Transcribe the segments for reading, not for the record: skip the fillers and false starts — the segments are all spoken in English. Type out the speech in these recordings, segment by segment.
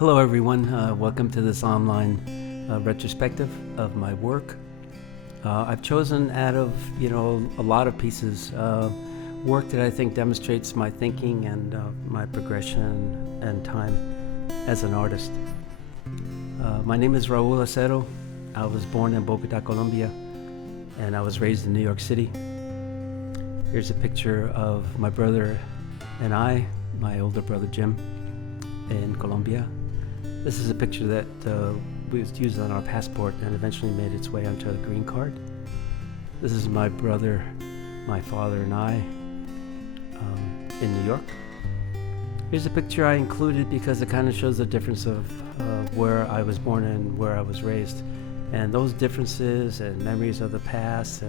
Hello everyone, welcome to this online retrospective of my work. I've chosen out of, a lot of pieces, work that I think demonstrates my thinking and my progression and time as an artist. My name is Raúl Acero. I was born in Bogotá, Colombia, and I was raised in New York City. Here's a picture of my brother and I, my older brother Jim, in Colombia. This is a picture that was used on our passport and eventually made its way onto a green card. This is my brother, my father, and I in New York. Here's a picture I included because it kind of shows the difference of where I was born and where I was raised. And those differences and memories of the past,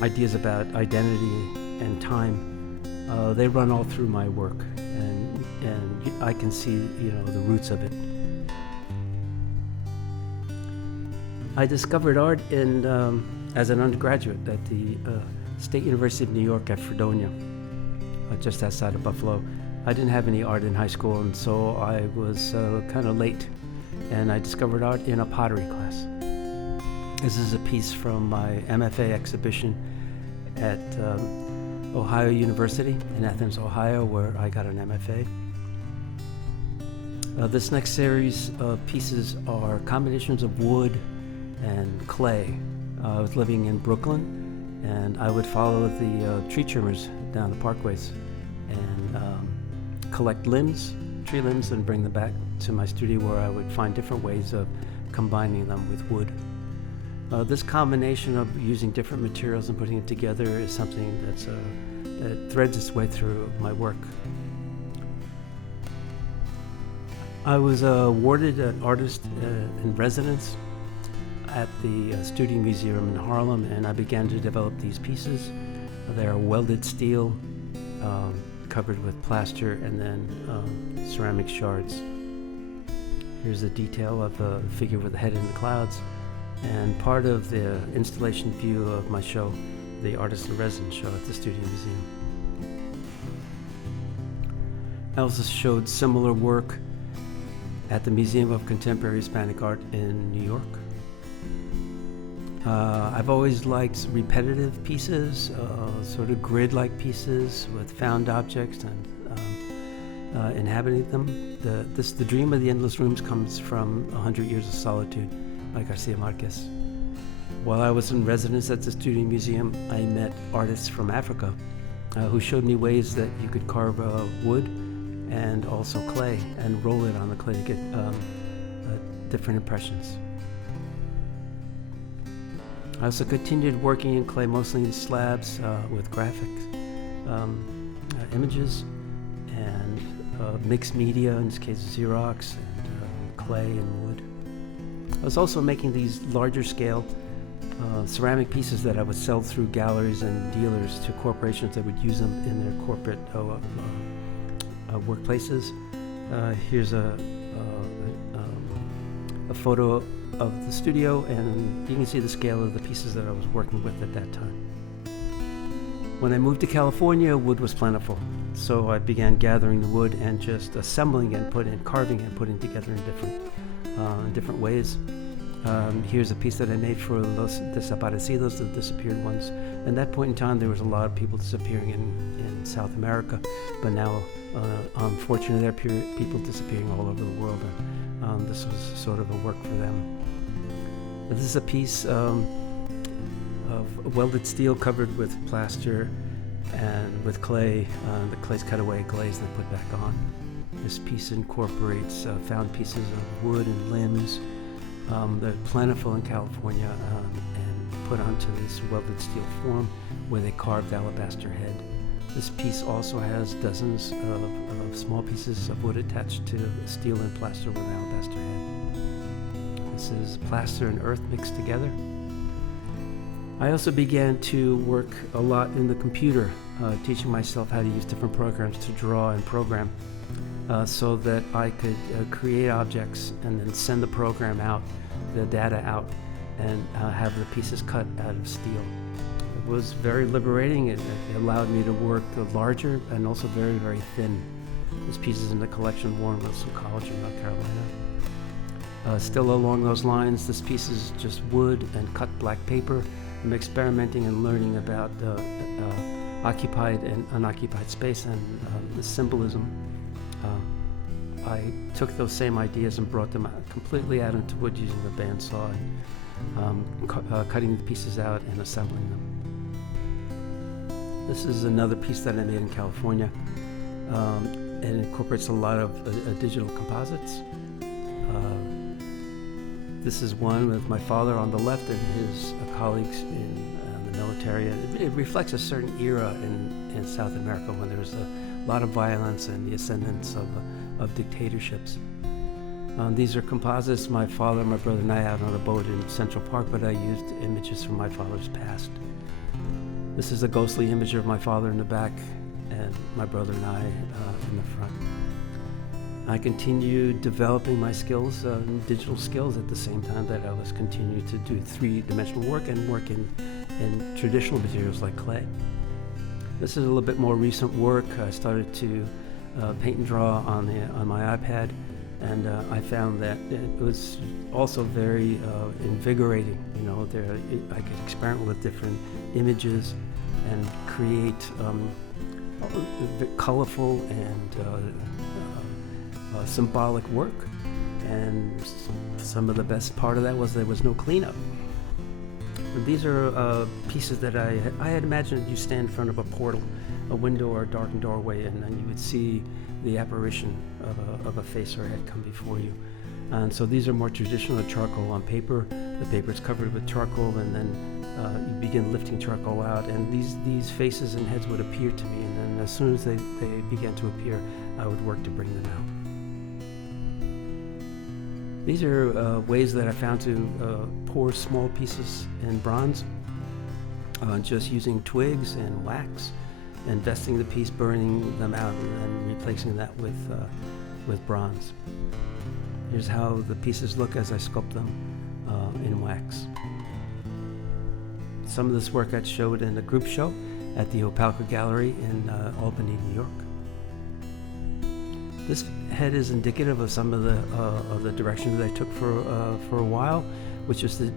ideas about identity and time, they run all through my work. And I can see, the roots of it. I discovered art as an undergraduate at the State University of New York at Fredonia, just outside of Buffalo. I didn't have any art in high school, and so I was kind of late, and I discovered art in a pottery class. This is a piece from my MFA exhibition at Ohio University in Athens, Ohio, where I got an MFA. This next series of pieces are combinations of wood and clay. I was living in Brooklyn, and I would follow the tree trimmers down the parkways and collect tree limbs, and bring them back to my studio where I would find different ways of combining them with wood. This combination of using different materials and putting it together is something that threads its way through my work. I was awarded an artist in residence at the Studio Museum in Harlem, and I began to develop these pieces. They are welded steel, covered with plaster, and then ceramic shards. Here's a detail of a figure with a head in the clouds, and part of the installation view of my show, the Artist in Residence show at the Studio Museum. I also showed similar work at the Museum of Contemporary Hispanic Art in New York. I've always liked repetitive pieces, sort of grid-like pieces with found objects and inhabiting them. The dream of the endless rooms comes from 100 Years of Solitude by Garcia Marquez. While I was in residence at the Studio Museum, I met artists from Africa who showed me ways that you could carve wood and also clay and roll it on the clay to get different impressions. I also continued working in clay, mostly in slabs with graphics, images, and mixed media, in this case Xerox, and clay and wood. I was also making these larger scale ceramic pieces that I would sell through galleries and dealers to corporations that would use them in their corporate workplaces. Here's a photo of the studio, and you can see the scale of the pieces that I was working with at that time. When I moved to California, wood was plentiful, so I began gathering the wood and just assembling it and carving it and putting it together in different ways. Here's a piece that I made for Los Desaparecidos, the disappeared ones. At that point in time, there was a lot of people disappearing in South America, but now, unfortunately, there are people disappearing all over the world, and this was sort of a work for them. This is a piece of welded steel covered with plaster and with clay. The clay's cut away, glazed, and put back on. This piece incorporates found pieces of wood and limbs. They're plentiful in California, and put onto this welded steel form with a carved alabaster head. This piece also has dozens of small pieces of wood attached to steel and plaster with an alabaster head. This is plaster and earth mixed together. I also began to work a lot in the computer, teaching myself how to use different programs to draw and program, so that I could create objects and then send the program out, the data out, and have the pieces cut out of steel. It was very liberating. It allowed me to work larger and also very, very thin. This piece is in the collection Warren Wilson College in North Carolina. Still along those lines, this piece is just wood and cut black paper. I'm experimenting and learning about occupied and unoccupied space and the symbolism. I took those same ideas and brought them completely out into wood using the bandsaw and cutting the pieces out and assembling them. This is another piece that I made in California. It incorporates a lot of digital composites. This is one with my father on the left and his colleagues in the military. It reflects a certain era in South America when there was a lot of violence and the ascendance of dictatorships. These are composites my father, my brother, and I out on a boat in Central Park, but I used images from my father's past. This is a ghostly image of my father in the back and my brother and I in the front. I continued developing my skills, digital skills, at the same time that I was continuing to do three-dimensional work and work in traditional materials like clay. This is a little bit more recent work. I started to paint and draw on my iPad, and I found that it was also very invigorating. You know, I could experiment with different images and create colorful and symbolic work. And some of the best part of that was there was no cleanup. And these are pieces that I had imagined you stand in front of a portal, a window or a darkened doorway, and then you would see the apparition of a face or head come before you. And so these are more traditional charcoal on paper. The paper is covered with charcoal, and then you begin lifting charcoal out, and these faces and heads would appear to me, and then as soon as they began to appear, I would work to bring them out. These are ways that I found to pour small pieces in bronze, just using twigs and wax, investing the piece, burning them out, and then replacing that with bronze. Here's how the pieces look as I sculpt them in wax. Some of this work I showed in a group show at the Opalka Gallery in Albany, New York. This head is indicative of some of the direction that I took for a while, which is to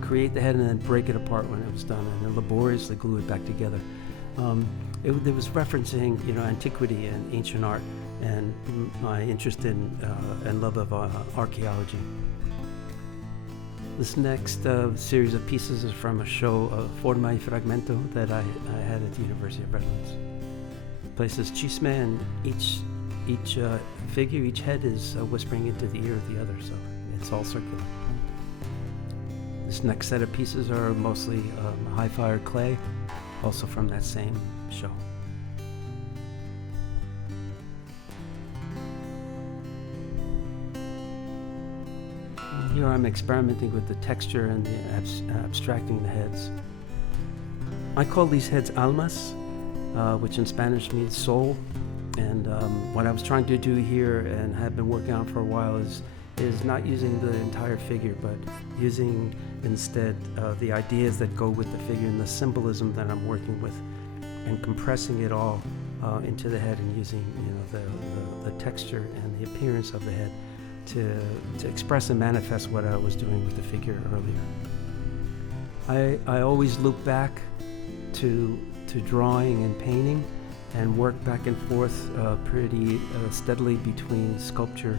create the head and then break it apart when it was done, and then laboriously glue it back together. It was referencing, antiquity and ancient art, and my interest in and love of archaeology. This next series of pieces is from a show, Forma y Fragmento, that I had at the University of Redlands. It places chisme, and each figure, each head is whispering into the ear of the other, so it's all circular. This next set of pieces are mostly high-fired clay, also from that same show. Here I'm experimenting with the texture and the abstracting the heads. I call these heads almas, which in Spanish means soul. And what I was trying to do here and have been working on for a while is not using the entire figure, but using instead the ideas that go with the figure and the symbolism that I'm working with, and compressing it all into the head, and using the texture and the appearance of the head to express and manifest what I was doing with the figure earlier. I always loop back to drawing and painting, and work back and forth pretty steadily between sculpture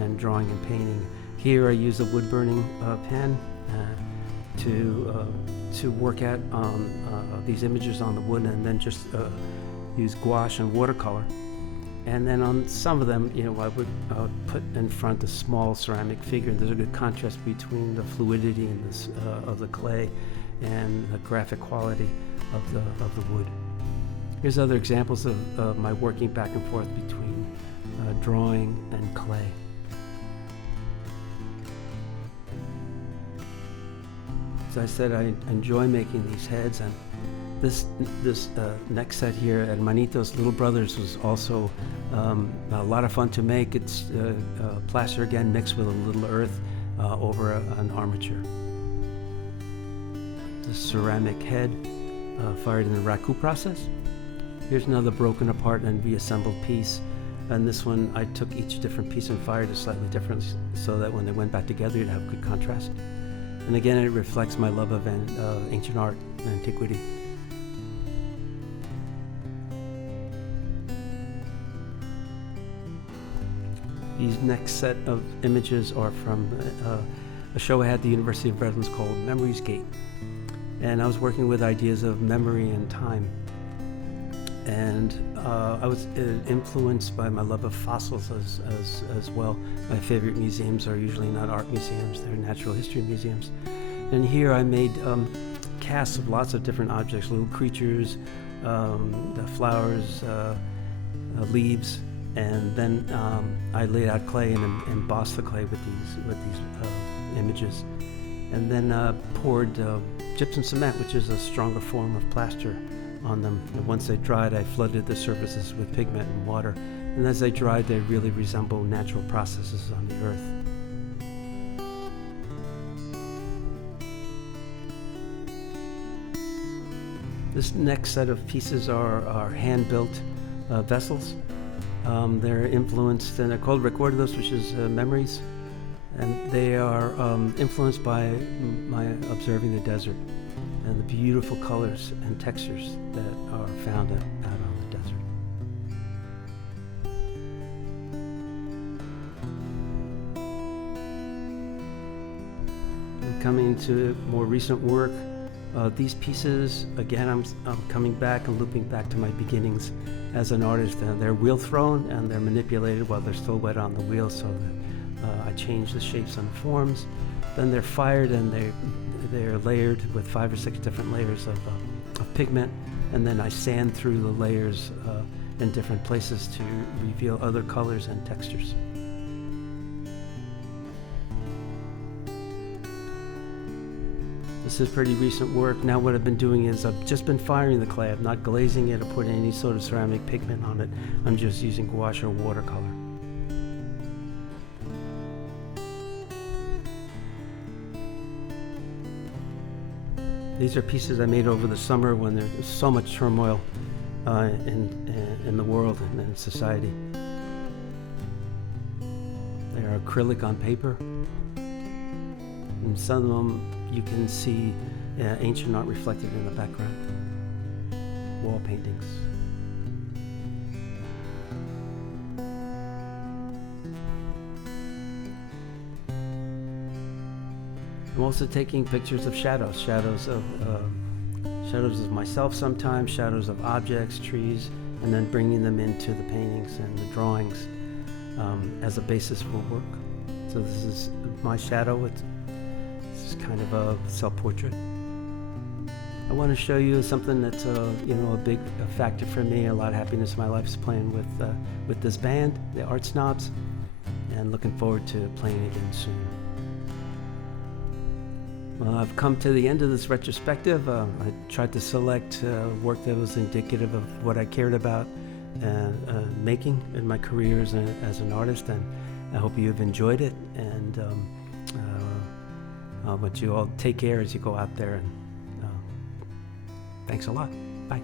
and drawing and painting. Here I use a wood burning pen to work at these images on the wood, and then just use gouache and watercolor. And then on some of them, I would put in front a small ceramic figure. There's a good contrast between the fluidity and of the clay and the graphic quality of the wood. Here's other examples of my working back and forth between drawing and clay. As I said, I enjoy making these heads, and this next set here, Hermanitos, Little Brothers, was also a lot of fun to make. It's plaster again mixed with a little earth over an armature. The ceramic head fired in the raku process. Here's another broken apart and reassembled piece And this one, I took each different piece and fired it slightly different so that when they went back together, you'd have good contrast. And again, it reflects my love of ancient art and antiquity. These next set of images are from a show I had at the University of Redlands called Memory's Gate. And I was working with ideas of memory and time. And I was influenced by my love of fossils as well. My favorite museums are usually not art museums, they're natural history museums. And here I made casts of lots of different objects, little creatures, the flowers, leaves, and then I laid out clay and embossed the clay with these images. And then poured gypsum cement, which is a stronger form of plaster, on them. And once they dried, I flooded the surfaces with pigment and water. And as they dried, they really resemble natural processes on the earth. This next set of pieces are hand-built vessels. They're influenced, and they're called recuerdos, which is memories. And they are influenced by my observing the desert and the beautiful colors and textures that are found out on the desert. And coming to more recent work, these pieces, again, I'm coming back and looping back to my beginnings as an artist. They're wheel thrown and they're manipulated while they're still wet on the wheel, so that I change the shapes and forms. Then they're fired and they're layered with 5 or 6 different layers of pigment, and then I sand through the layers in different places to reveal other colors and textures. This is pretty recent work. Now what I've been doing is I've just been firing the clay. I'm not glazing it or putting any sort of ceramic pigment on it. I'm just using gouache or watercolor. These are pieces I made over the summer when there's so much turmoil in the world and in society. They're acrylic on paper. And some of them you can see ancient art reflected in the background. Wall paintings. I'm also taking pictures of shadows of myself sometimes, shadows of objects, trees, and then bringing them into the paintings and the drawings as a basis for work. So this is my shadow. It's kind of a self-portrait. I want to show you something that's a big factor for me. A lot of happiness in my life is playing with this band, the Art Snobs, and looking forward to playing again soon. Well, I've come to the end of this retrospective. I tried to select work that was indicative of what I cared about making in my career as an artist, and I hope you've enjoyed it, and I'll let you all take care as you go out there, and thanks a lot. Bye.